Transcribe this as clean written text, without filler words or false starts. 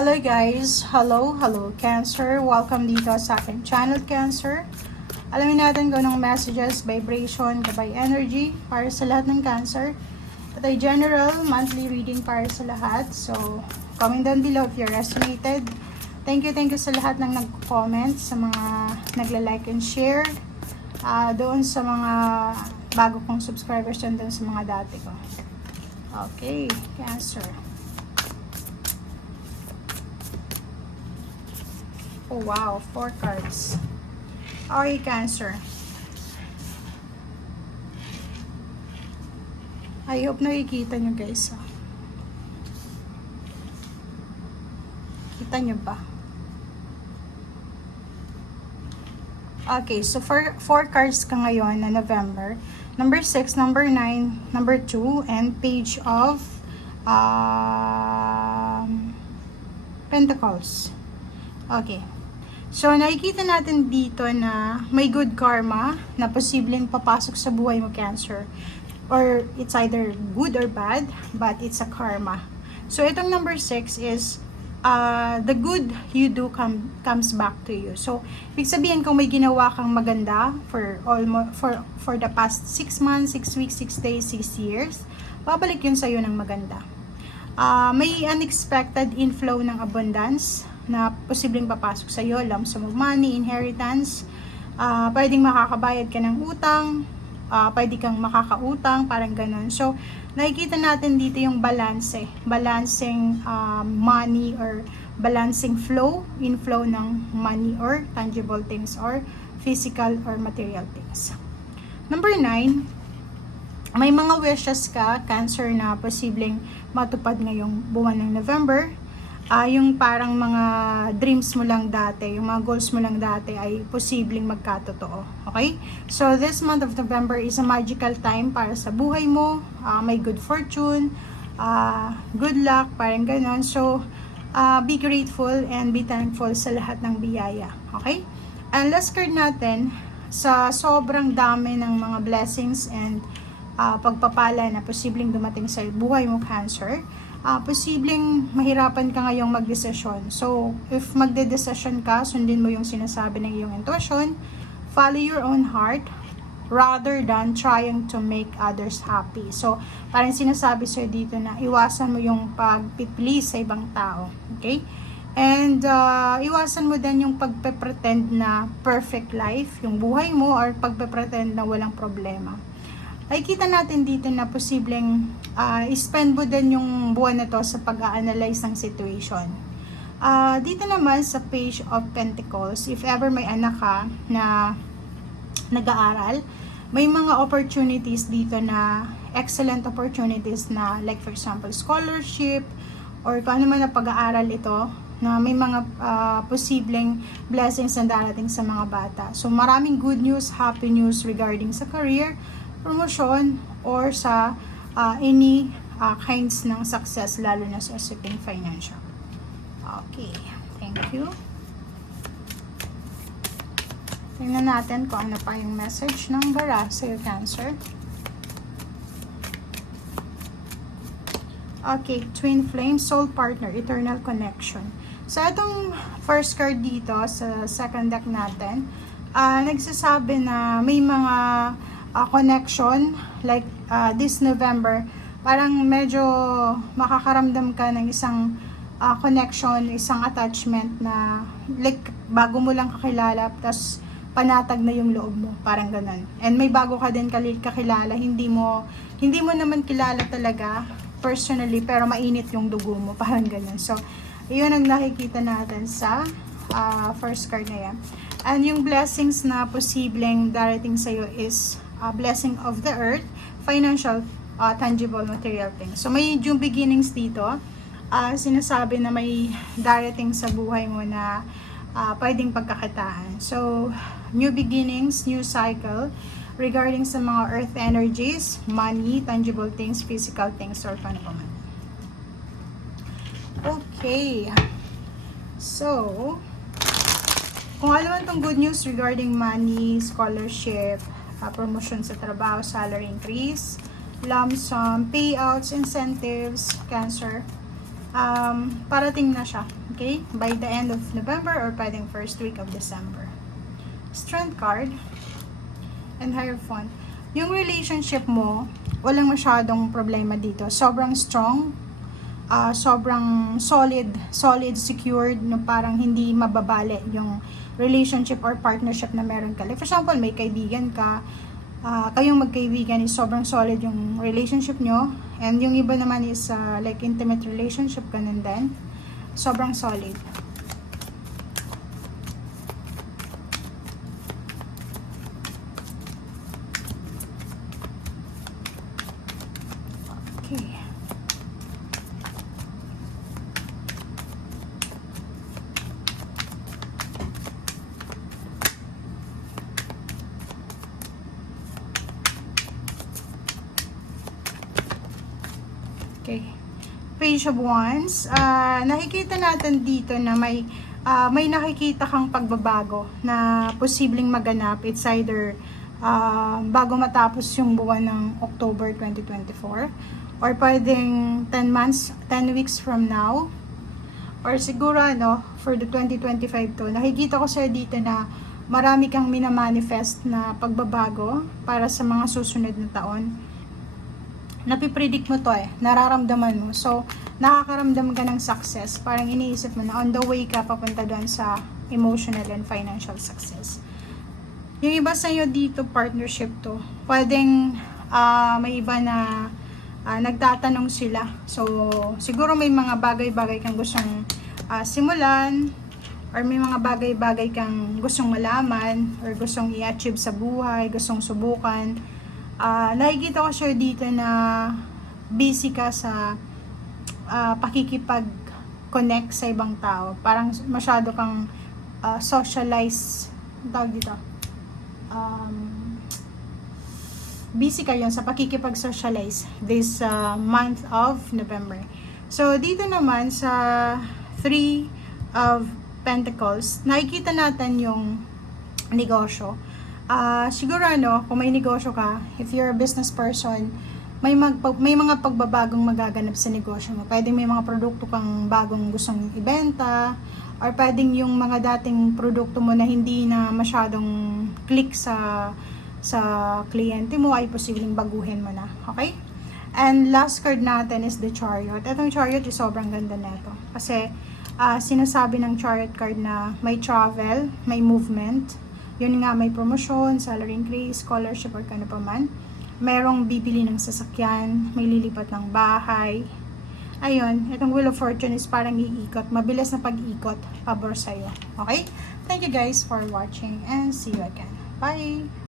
Hello guys! Hello Cancer! Welcome dito sa aking channel Cancer. Alamin natin kung anong messages, vibration, gabay energy para sa lahat ng Cancer. Ito ay general monthly reading para sa lahat. So, comment down below if you resonated. Thank you sa lahat ng nag-comment, sa mga nagla-like and share. Doon sa mga bago kong subscribers doon sa mga dati ko. Okay, Cancer. Oh wow, 4 cards. Okay, Cancer. I hope nakikita nyo guys. Kita nyo ba? Okay, so for 4 cards ka ngayon na November. Number 6, number 9, number 2, and page of Pentacles. Okay. So, nakikita natin dito na may good karma na posibleng papasok sa buhay mo, Cancer. Or it's either good or bad, but it's a karma. So, itong number 6 is the good you do comes back to you. So, ibig sabihin kung may ginawa kang maganda for the past 6 months, 6 weeks, 6 days, 6 years, babalik yun sa'yo ng maganda. May unexpected inflow ng abundance na posibleng papasok sa iyo, lump sum of money, inheritance, pwedeng makakabayad ka ng utang, pwede kang makakautang, parang ganun. So, nakikita natin dito yung balancing money or balancing inflow ng money or tangible things or physical or material things. Number 9, may mga wishes ka, Cancer, na posibleng matupad ngayong buwan ng November. Yung parang mga dreams mo lang dati, yung mga goals mo lang dati ay posibleng magkatotoo. Okay? So, this month of November is a magical time para sa buhay mo. May good fortune, good luck, parang ganon. So, be grateful and be thankful sa lahat ng biyaya. Okay? And last card natin, sa sobrang dami ng mga blessings and pagpapala na posibleng dumating sa buhay mo, Cancer, posibleng mahirapan ka ngayong magdesisyon. So, if magdedesisyon ka, sundin mo yung sinasabi ng iyong intuition, follow your own heart, rather than trying to make others happy. So, parang sinasabi sa'yo dito na iwasan mo yung pag-please sa ibang tao. Okay? And, iwasan mo din yung pagpe-pretend na perfect life, yung buhay mo, or pagpe-pretend na walang problema. Ay kita natin dito na posibleng spend mo din yung buwan na to sa pag-a-analyze ng situation. Dito naman sa page of Pentacles, if ever may anak ka na nag-aaral, may mga opportunities dito na excellent opportunities na like for example scholarship or kung ano man na pag-aaral ito, na may mga posibleng blessings na darating sa mga bata. So maraming good news, happy news regarding sa career, promotion, or sa any kinds ng success, lalo na sa aspecting financial. Okay, thank you. Tingnan natin kung ano pa yung message ng bara sa iyo, Cancer. Okay, twin flame, soul partner, eternal connection. So, itong first card dito sa second deck natin, nagsasabi na may mga connection, like this November, parang medyo makakaramdam ka ng isang connection, isang attachment na like bago mo lang kakilala, tapos panatag na yung loob mo, parang ganun. And may bago ka din kakilala, hindi mo naman kilala talaga personally, pero mainit yung dugo mo, parang ganun. So, yun ang nakikita natin sa first card na yan. And yung blessings na posibleng darating sa'yo is blessing of the earth, financial, tangible, material things. So, may new beginnings dito. Sinasabi na may darating sa buhay mo na pwedeng pagkakitaan. So, new beginnings, new cycle regarding sa mga earth energies, money, tangible things, physical things, or paano pa man. Okay. So, kung alam mo itong good news regarding money, scholarship, promotion sa trabaho, salary increase, lump sum, payouts, incentives, Cancer, Parating na siya. Okay? By the end of November or pwedeng first week of December. Strength card and Hierophant. Yung relationship mo, walang masyadong problema dito. Sobrang strong, sobrang solid, secured, no, parang hindi mababali yung relationship or partnership na meron ka. Like for example, may kaibigan ka, kayong magkaibigan is sobrang solid yung relationship nyo, and yung iba naman is like intimate relationship, ganun din. Sobrang solid. Okay. Okay. Page of Wands. Nakikita natin dito na may nakikita kang pagbabago na posibleng maganap. It's either bago matapos yung buwan ng October 2024 or pwedeng 10 weeks from now, or siguro for the 2025 to. Nakikita ko sa'yo dito na marami kang minamanifest na pagbabago para sa mga susunod na taon. Napipredict mo to nararamdaman mo. So, nakakaramdam ka ng success. Parang iniisip mo na on the way ka papunta doon sa emotional and financial success. Yung iba sa'yo dito, partnership to. Pwedeng may iba na nagtatanong sila. So, siguro may mga bagay-bagay kang gustong simulan, or may mga bagay-bagay kang gustong malaman, or gustong i-achieve sa buhay, gustong subukan. Nakikita ko siya dito na busy ka sa pakikipag-connect sa ibang tao. Parang masyado kang socialize, tawag dito. Busy ka yun sa pakikipag-socialize this month of November. So, dito naman sa 3 of Pentacles, nakikita natin yung negosyo. Siguro kung may negosyo ka, if you're a business person, may mga pagbabagong magaganap sa negosyo mo. Pwedeng may mga produkto kang bagong gustong ibenta, or pwedeng yung mga dating produkto mo na hindi na masyadong click sa kliyente mo ay posibleng baguhin mo na. Okay? And last card natin is the Chariot. Itong Chariot is sobrang ganda nito. Kasi sinasabi ng Chariot card na may travel, may movement. Yun nga, may promotion, salary increase, scholarship, or kano pa man. Merong bibili ng sasakyan, may lilipat ng bahay. Ayun, itong Wheel of Fortune is parang iikot. Mabilis na pag-ikot, pabor sa'yo. Okay? Thank you guys for watching and see you again. Bye!